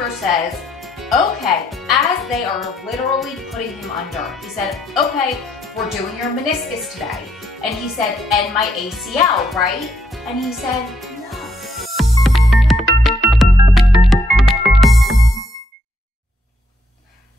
doctor says, okay, as they are literally putting him under, he said, okay, we're doing your meniscus today. And he said, and my ACL, right? And he said, no.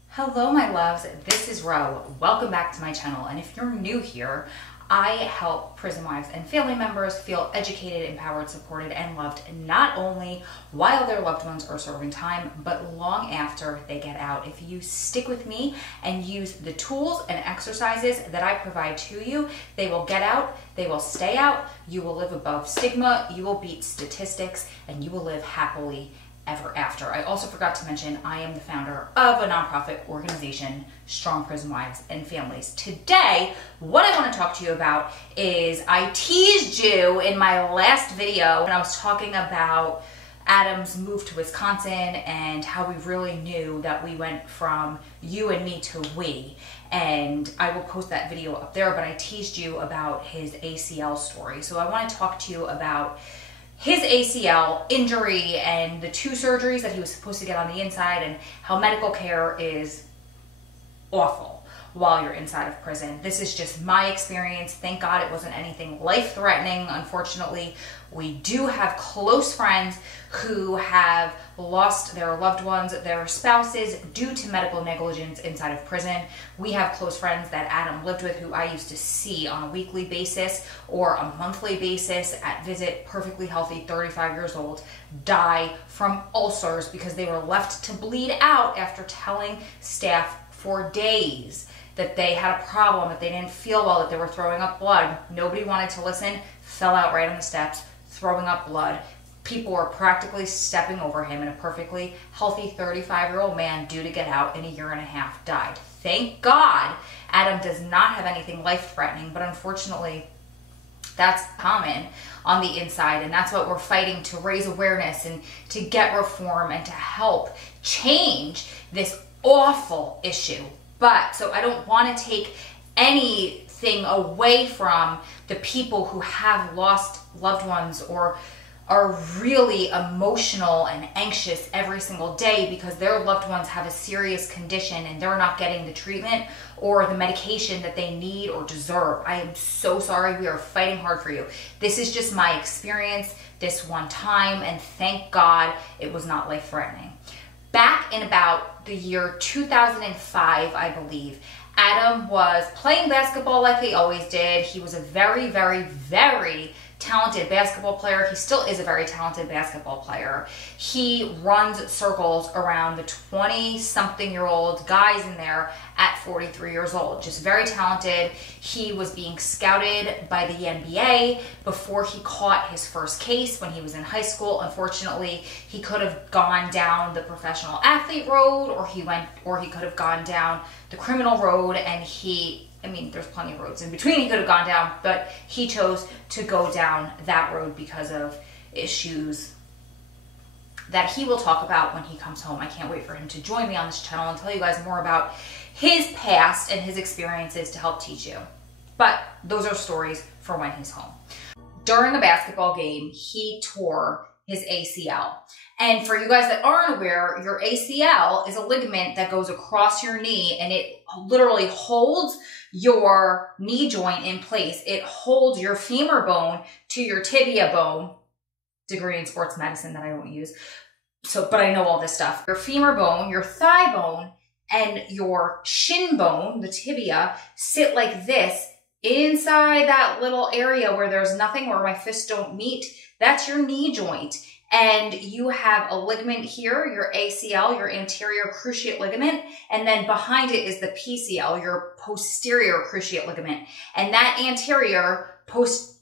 Hello, my loves. This is Ro. Welcome back to my channel. And if you're new here, I help prison wives and family members feel educated, empowered, supported, and loved, not only while their loved ones are serving time, but long after they get out. If you stick with me and use the tools and exercises that I provide to you, they will get out, they will stay out, you will live above stigma, you will beat statistics, and you will live happily ever after. I also forgot to mention I am the founder of a nonprofit organization, Strong Prison Wives and Families. Today, what I want to talk to you about is I teased you in my last video when I was talking about Adam's move to Wisconsin and how we really knew that we went from you and me to we. And I will post that video up there, but I teased you about his ACL story. So I want to talk to you about his ACL injury and the 2 surgeries that he was supposed to get on the inside and how medical care is awful while you're inside of prison. This is just my experience. Thank God it wasn't anything life-threatening. Unfortunately, we do have close friends who have lost their loved ones, their spouses, due to medical negligence inside of prison. We have close friends that Adam lived with who I used to see on a weekly basis or a monthly basis at visit, perfectly healthy, 35 years old, die from ulcers because they were left to bleed out after telling staff for days that they had a problem, that they didn't feel well, that they were throwing up blood. Nobody wanted to listen, fell out right on the steps, throwing up blood. People were practically stepping over him, and a perfectly healthy 35-year-old man due to get out in a year and a half died. Thank God Adam does not have anything life-threatening, but unfortunately that's common on the inside, and that's what we're fighting to raise awareness and to get reform and to help change this awful issue. But so I don't want to take anything away from the people who have lost loved ones or are really emotional and anxious every single day because their loved ones have a serious condition and they're not getting the treatment or the medication that they need or deserve. I am so sorry. We are fighting hard for you. This is just my experience this one time, and thank God it was not life-threatening. Back in about the year 2005, I believe, Adam was playing basketball like he always did. He was a very, very, very talented basketball player. He still is a very talented basketball player. He runs circles around the 20-something-year-old guys in there at 43 years old. Just very talented. He was being scouted by the NBA before he caught his first case when he was in high school. Unfortunately, he could have gone down the professional athlete road, or he could have gone down the criminal road, and there's plenty of roads in between he could have gone down, but he chose to go down that road because of issues that he will talk about when he comes home. I can't wait for him to join me on this channel and tell you guys more about his past and his experiences to help teach you. But those are stories for when he's home. During a basketball game, he tore his ACL. And for you guys that aren't aware, your ACL is a ligament that goes across your knee, and it literally holds your knee joint in place. It holds your femur bone to your tibia bone. Degree in sports medicine that I won't use. But I know all this stuff. Your femur bone, your thigh bone, and your shin bone, the tibia, sit like this inside that little area where there's nothing, where my fists don't meet. That's your knee joint. And you have a ligament here, your ACL, your anterior cruciate ligament, and then behind it is the PCL, your posterior cruciate ligament. And that anterior cruciate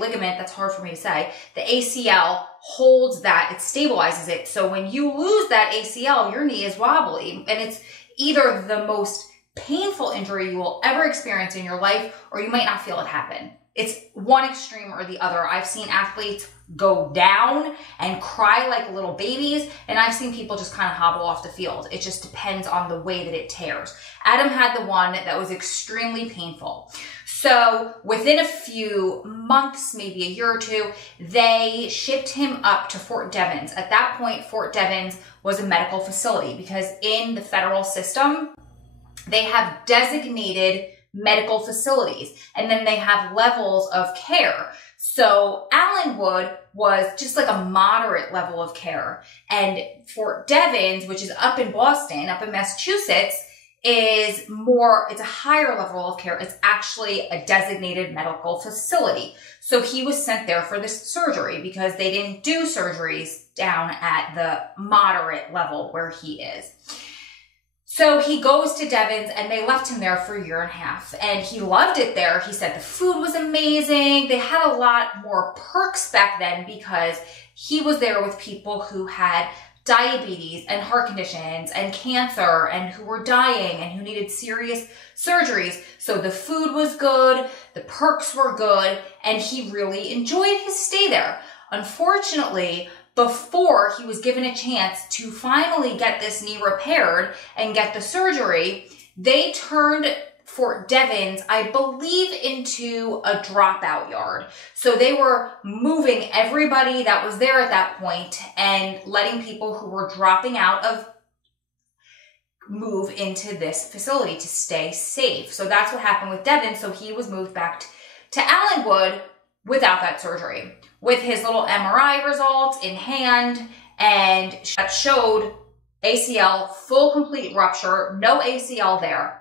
ligament, that's hard for me to say, the ACL holds that, it stabilizes it. So when you lose that ACL, your knee is wobbly, and it's either the most painful injury you will ever experience in your life, or you might not feel it happen. It's one extreme or the other. I've seen athletes go down and cry like little babies, and I've seen people just kind of hobble off the field. It just depends on the way that it tears. Adam had the one that was extremely painful. So within a few months, maybe a year or two, they shipped him up to Fort Devens. At that point, Fort Devens was a medical facility because in the federal system, they have designated medical facilities, and then they have levels of care. So Allenwood was just like a moderate level of care, and Fort Devens, which is up in Boston, up in Massachusetts, is more, it's a higher level of care. It's actually a designated medical facility. So he was sent there for this surgery because they didn't do surgeries down at the moderate level where he is. So he goes to Devens, and they left him there for a year and a half, and he loved it there. He said the food was amazing. They had a lot more perks back then because he was there with people who had diabetes and heart conditions and cancer and who were dying and who needed serious surgeries. So the food was good, the perks were good, and he really enjoyed his stay there. Unfortunately, before he was given a chance to finally get this knee repaired and get the surgery, they turned Fort Devens, I believe, into a dropout yard. So they were moving everybody that was there at that point and letting people who were dropping out of move into this facility to stay safe. So that's what happened with Devens. So he was moved back to Allenwood without that surgery, with his little MRI results in hand, and that showed ACL, full complete rupture, no ACL there.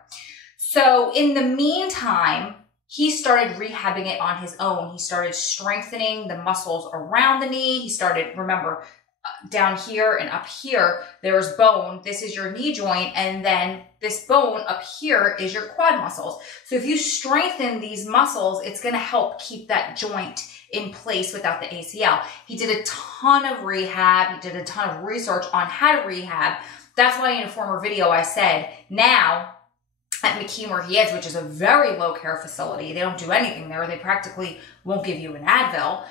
So in the meantime, he started rehabbing it on his own. He started strengthening the muscles around the knee. He started, remember, down here and up here, there's bone. This is your knee joint. And then this bone up here is your quad muscles. So if you strengthen these muscles, it's going to help keep that joint in place without the ACL. He did a ton of rehab. He did a ton of research on how to rehab. That's why in a former video I said, now at McKean where he is, which is a very low care facility, they don't do anything there. They practically won't give you an Advil.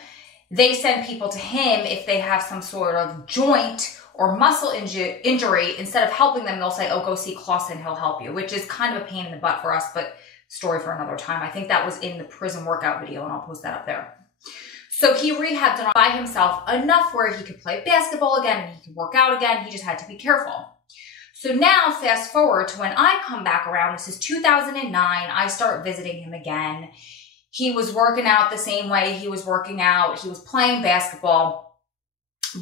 They send people to him if they have some sort of joint or muscle injury. Instead of helping them, they'll say, oh, go see Clausen, he'll help you, which is kind of a pain in the butt for us, but story for another time. I think that was in the prison workout video, and I'll post that up there. So he rehabbed it by himself enough where he could play basketball again and he could work out again. He just had to be careful. So now fast forward to when I come back around, this is 2009, I start visiting him again. He was working out the same way he was working out. He was playing basketball.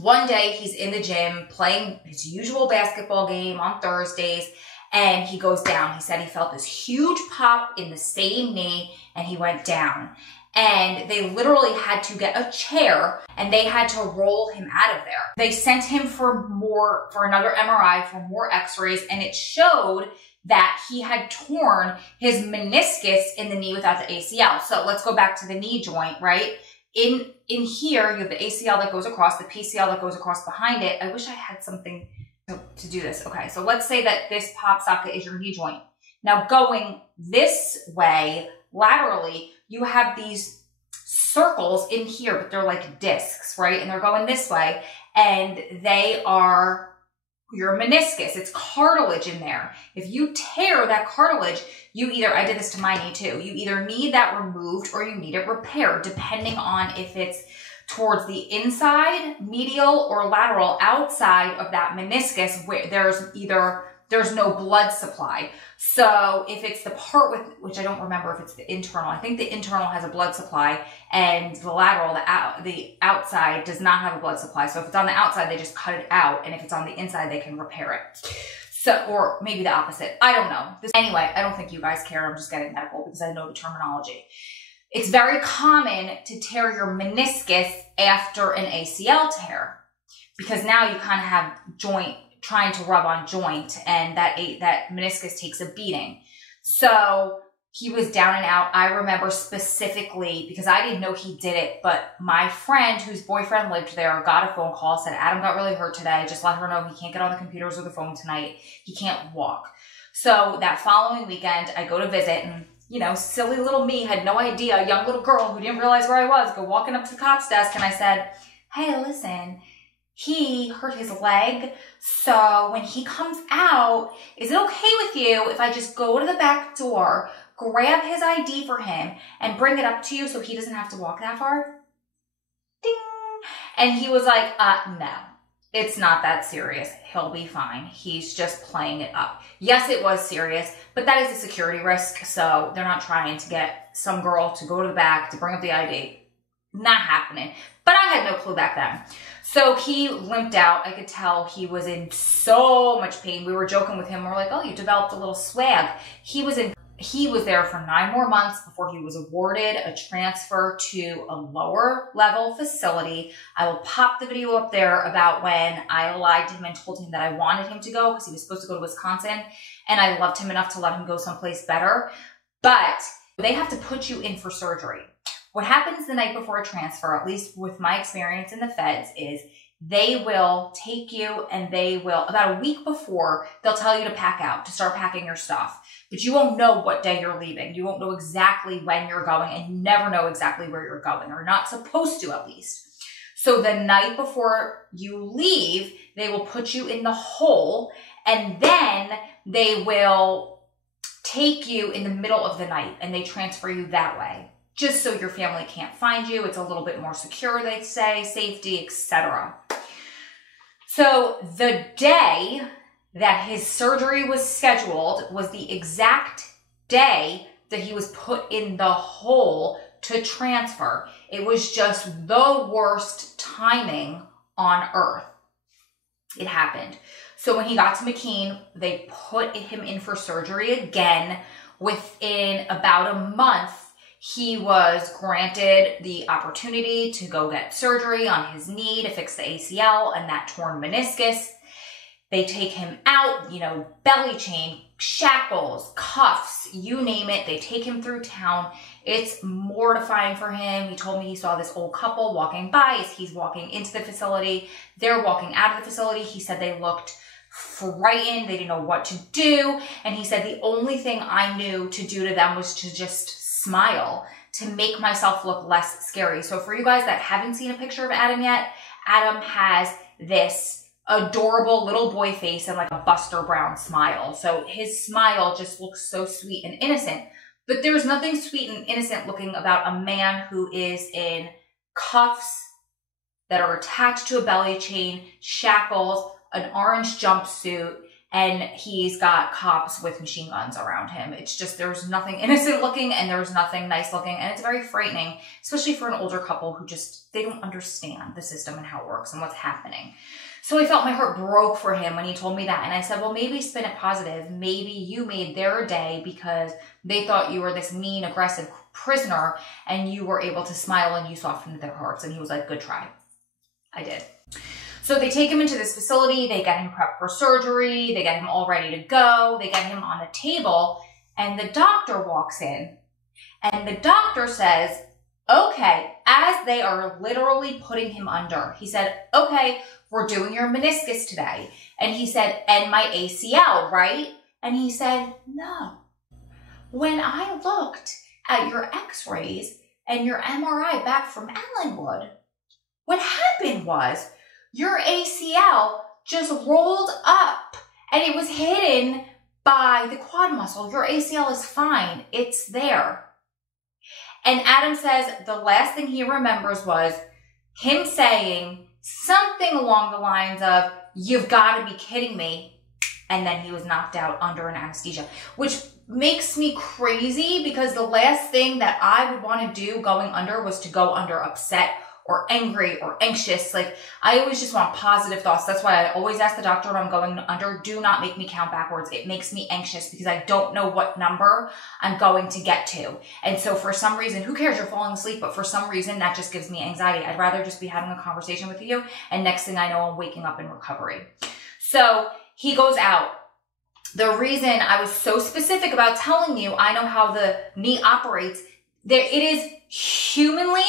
One day he's in the gym playing his usual basketball game on Thursdays, and he goes down. He said he felt this huge pop in the same knee and he went down. And they literally had to get a chair and they had to roll him out of there. They sent him for another MRI, for more x-rays, and it showed that he had torn his meniscus in the knee without the ACL. So let's go back to the knee joint, right? In here, you have the ACL that goes across, the PCL that goes across behind it. I wish I had something to do this. Okay, so let's say that this pop socket is your knee joint. Now going this way, laterally, you have these circles in here, but they're like discs, right? And they're going this way, and they are your meniscus. It's cartilage in there. If you tear that cartilage, you either, I did this to my knee too, you either need that removed or you need it repaired, depending on if it's towards the inside, medial, or lateral outside of that meniscus where there's no blood supply. So if it's the part with, which I don't remember if it's the internal, I think the internal has a blood supply, and the lateral, the outside does not have a blood supply. So if it's on the outside, they just cut it out. And if it's on the inside, they can repair it. So, or maybe the opposite. I don't know. Anyway, I don't think you guys care. I'm just getting medical because I know the terminology. It's very common to tear your meniscus after an ACL tear because now you kind of have trying to rub on joint, and that meniscus takes a beating. So he was down and out. I remember specifically because I didn't know he did it, but my friend whose boyfriend lived there got a phone call, said, Adam got really hurt today. Just let her know he can't get on the computers or the phone tonight. He can't walk. So that following weekend, I go to visit, and you know, silly little me had no idea, a young little girl who didn't realize where I was, go walking up to the cop's desk, and I said, hey, listen, he hurt his leg, so when he comes out, is it okay with you if I just go to the back door, grab his ID for him and bring it up to you so he doesn't have to walk that far? Ding. And he was like, no, it's not that serious. He'll be fine. He's just playing it up. Yes, it was serious, but that is a security risk. So they're not trying to get some girl to go to the back to bring up the ID. Not happening. But I had no clue back then. So he limped out. I could tell he was in so much pain. We were joking with him. We're like, oh, you developed a little swag. He was there for 9 more months before he was awarded a transfer to a lower level facility. I will pop the video up there about when I lied to him and told him that I wanted him to go because he was supposed to go to Wisconsin, and I loved him enough to let him go someplace better. But they have to put you in for surgery. What happens the night before a transfer, at least with my experience in the feds, is they will take you and they will, about a week before, they'll tell you to pack out, to start packing your stuff. But you won't know what day you're leaving. You won't know exactly when you're going, and you never know exactly where you're going, or not supposed to at least. So the night before you leave, they will put you in the hole, and then they will take you in the middle of the night and they transfer you that way, just so your family can't find you. It's a little bit more secure, they say, safety, etc. So the day that his surgery was scheduled was the exact day that he was put in the hole to transfer. It was just the worst timing on earth. It happened. So when he got to McKean, they put him in for surgery again. Within about a month, he was granted the opportunity to go get surgery on his knee to fix the ACL and that torn meniscus. They take him out, belly chain, shackles, cuffs, you name it. They take him through town. It's mortifying for him. He told me he saw this old couple walking by as he's walking into the facility. They're walking out of the facility. He said they looked frightened. They didn't know what to do. And he said the only thing I knew to do to them was to just smile to make myself look less scary. So for you guys that haven't seen a picture of Adam yet, Adam has this adorable little boy face and like a Buster Brown smile. So his smile just looks so sweet and innocent. But there's nothing sweet and innocent looking about a man who is in cuffs that are attached to a belly chain, shackles, an orange jumpsuit, and he's got cops with machine guns around him. It's just, there's nothing innocent looking and there's nothing nice looking, and it's very frightening, especially for an older couple who just, they don't understand the system and how it works and what's happening. So I felt my heart broke for him when he told me that, and I said, well, maybe spin it positive. Maybe you made their day because they thought you were this mean, aggressive prisoner and you were able to smile and you softened their hearts. And he was like, good try. I did. So they take him into this facility, they get him prepped for surgery, they get him all ready to go, they get him on the table, and the doctor walks in, and the doctor says, okay, as they are literally putting him under, he said, okay, we're doing your meniscus today. And he said, and my ACL, right? And he said, no. When I looked at your x-rays and your MRI back from Allenwood, what happened was, your ACL just rolled up and it was hidden by the quad muscle. Your ACL is fine. It's there. And Adam says the last thing he remembers was him saying something along the lines of, you've got to be kidding me. And then he was knocked out under an anesthesia, which makes me crazy because the last thing that I would want to do going under was to go under upset or angry or anxious. Like, I always just want positive thoughts. That's why I always ask the doctor when I'm going under, do not make me count backwards. It makes me anxious because I don't know what number I'm going to get to. And so for some reason, who cares, you're falling asleep, but for some reason that just gives me anxiety. I'd rather just be having a conversation with you, and next thing I know, I'm waking up in recovery. So he goes out. The reason I was so specific about telling you, I know how the knee operates, it is humanly,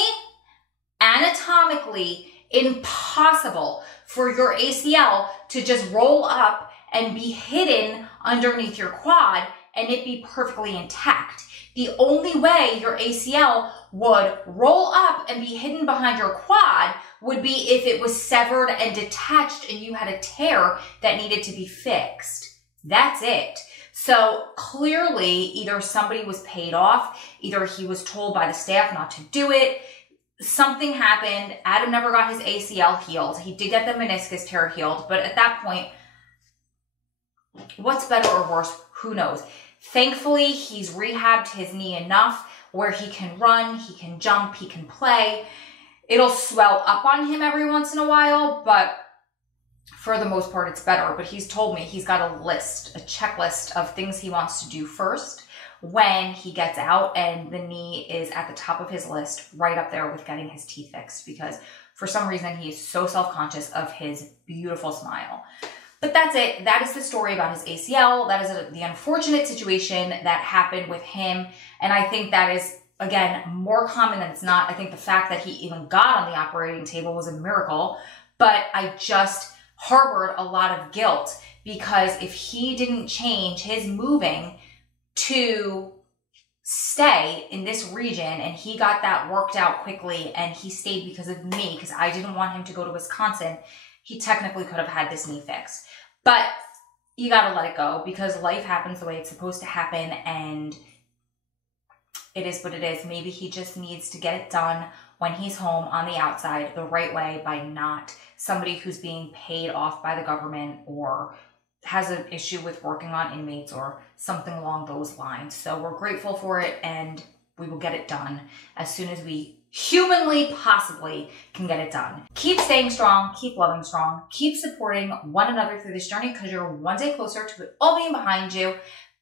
anatomically impossible for your ACL to just roll up and be hidden underneath your quad and it be perfectly intact. The only way your ACL would roll up and be hidden behind your quad would be if it was severed and detached and you had a tear that needed to be fixed. That's it. So clearly either somebody was paid off, either he was told by the staff not to do it. Something happened. Adam never got his ACL healed. He did get the meniscus tear healed, but at that point, what's better or worse? Who knows? Thankfully, he's rehabbed his knee enough where he can run, he can jump, he can play. It'll swell up on him every once in a while, but for the most part, it's better. But he's told me he's got a list, a checklist of things he wants to do first when he gets out, and the knee is at the top of his list, right up there with getting his teeth fixed, because for some reason he is so self-conscious of his beautiful smile. But that's it. That is the story about his ACL. That is the unfortunate situation that happened with him. And I think that is, again, more common than it's not. I think the fact that he even got on the operating table was a miracle, but I just harbored a lot of guilt, because if he didn't change his moving to stay in this region and he got that worked out quickly and he stayed because of me, because I didn't want him to go to Wisconsin, he technically could have had this knee fixed. But you got to let it go, because life happens the way it's supposed to happen, and it is what it is. Maybe he just needs to get it done when he's home on the outside the right way, by not somebody who's being paid off by the government or has an issue with working on inmates or something along those lines. So we're grateful for it, and we will get it done as soon as we humanly possibly can get it done. Keep staying strong, keep loving strong, keep supporting one another through this journey, because you're one day closer to it all being behind you.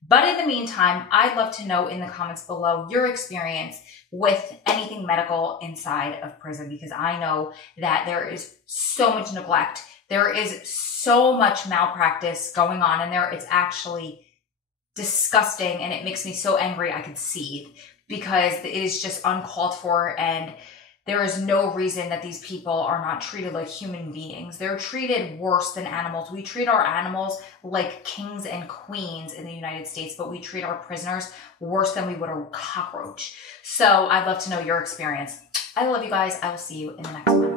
But in the meantime, I'd love to know in the comments below your experience with anything medical inside of prison, because I know that there is so much neglect. There is so much malpractice going on in there. It's actually disgusting, and it makes me so angry I could seethe, because it is just uncalled for, and there is no reason that these people are not treated like human beings. They're treated worse than animals. We treat our animals like kings and queens in the United States, but we treat our prisoners worse than we would a cockroach. So I'd love to know your experience. I love you guys. I will see you in the next one.